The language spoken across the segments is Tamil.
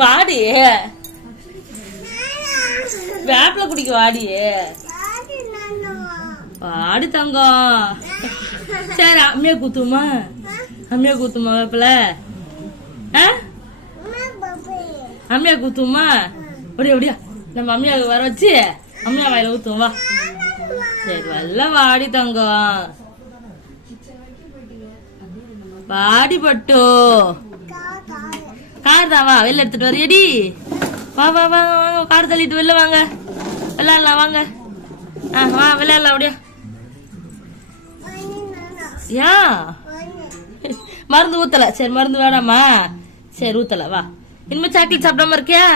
வாடி வேப்பில குடிக்க வாடி வாடி தங்கம். சரி அம்மியா கூத்துமா வேப்பில அம்மியா கூத்துமா ஒடியா ஒடியா நம்ம அம்மியாவுக்கு வர வச்சு அம்மியா வாயில ஊத்துவோம் வா. சரி வல்ல வாடி தங்கம் வாடி பட்டு கார் தான் வா வெளில எடுத்துட்டு வரையடி. வா வா வாங்க வாங்க கார் தள்ளிட்டு வெளில வாங்க விளையாடலாம் வாங்க. வா விளையாடலாம் அப்படியா. ஏன் மருந்து ஊத்தல? சரி மருந்து வேணாமா? சரி ஊத்தல வா. இனிமே சாக்லேட் சாப்பிடாம இருக்கியா?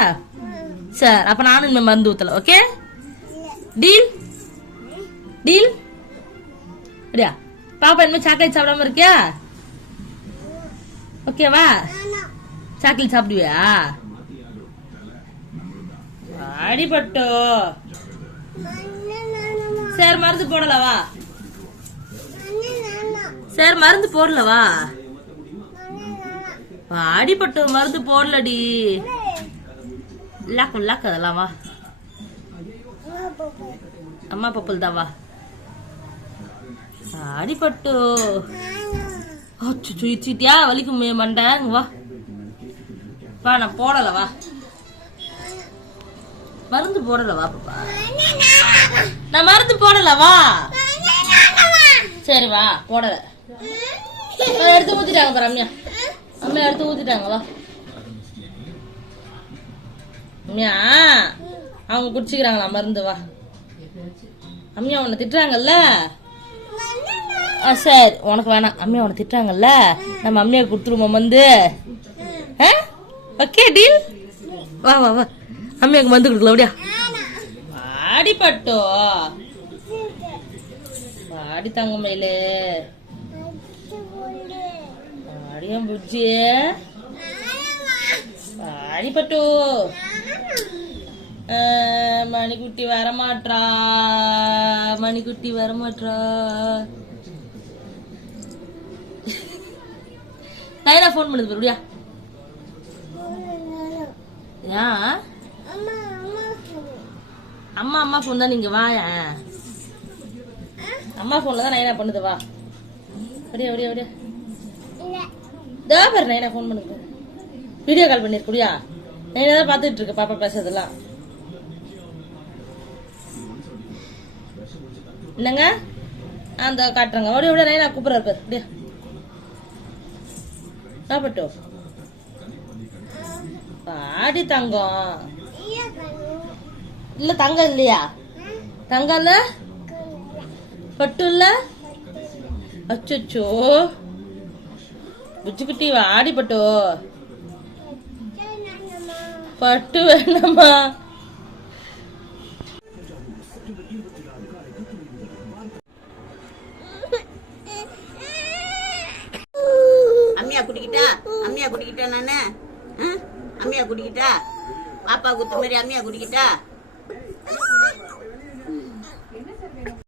சரி அப்ப நானும் இனிமே மருந்து ஊத்தல. ஓகே டீல் டீல் அப்படியா? பாப்பா இனிமே சாக்லேட் சாப்பிடாம இருக்கியா? ஓகேவா? சாக்லேட் சாப்பிடுவியா? அடிபட்டோ. சரி மருந்து போடலவா? சரி மருந்து போடலவா? அடிபட்டோ மருந்து போடலடி. லாக்க அதெல்லாம் வா. அம்மா பப்பல் தான் வா. அடிபட்டோ. இச்சிட்டியா வலிக்கும் மண்டேன் வா. வா நான் போடல வா. மருந்து போடல வா பாப்பா. நான் மருந்து போடல வா. சரி வா போடல. எடுத்து ஊத்திட்டாங்க பாரு அம்மியா. அம்மியா எடுத்து ஊத்திட்டாங்க வா. அம்மியா அவங்க குடிச்சுக்கிறாங்களா மருந்து வா. அம்மியா உன்னை திட்டுறாங்கல்ல. சரி உனக்கு வேணாம். அம்மியா உன்னை திட்டுறாங்கல்ல நம்ம அம்மியா கொடுத்துருவோம் வந்து. Okay deal. வா வா வா அம்மியாக்கு மருந்து கொடுக்கல அப்படியா. அடிபட்டோ அடி தங்க மயிலே அடியா புஜ்ஜி அடிபட்டோ. மணிக்குட்டி வரமாட்டா மணிக்குட்டி வரமாட்டா. நைனா போன் பண்ணுது அப்படியா. ஏன் அம்மா அம்மா போன் தான். நீங்க வாய அம்மா போன்ல தான் நைனா பண்ணுது வா. அப்படியா அப்படியா அப்படியா பாரு நைனா போன் பண்ணுது. Video call பண்ணிருக்குடியா. நைனா தான் பாத்துட்டு இருக்கு பாப்பா பேசுறதெல்லாம். என்னங்க அந்த காட்டுறாங்க. ஓடி ஓடி நைனா கூப்பிடுறாரு பாரு அப்படியா. சாப்பிட்டோ பாடி தங்கம். இல்ல தங்கம் இல்லையா? தங்கம் இல்ல பட்டு இல்ல. அச்சோ புஜ்ஜுக்குட்டி வாடி பட்டு. பட்டு வேணாமா? அம்மியா குடிக்கிட்டா நானு. அம்மியா குடிக்கிட்டா பாப்பா குத்த மாதிரி அம்மியா குடிக்கிட்டா.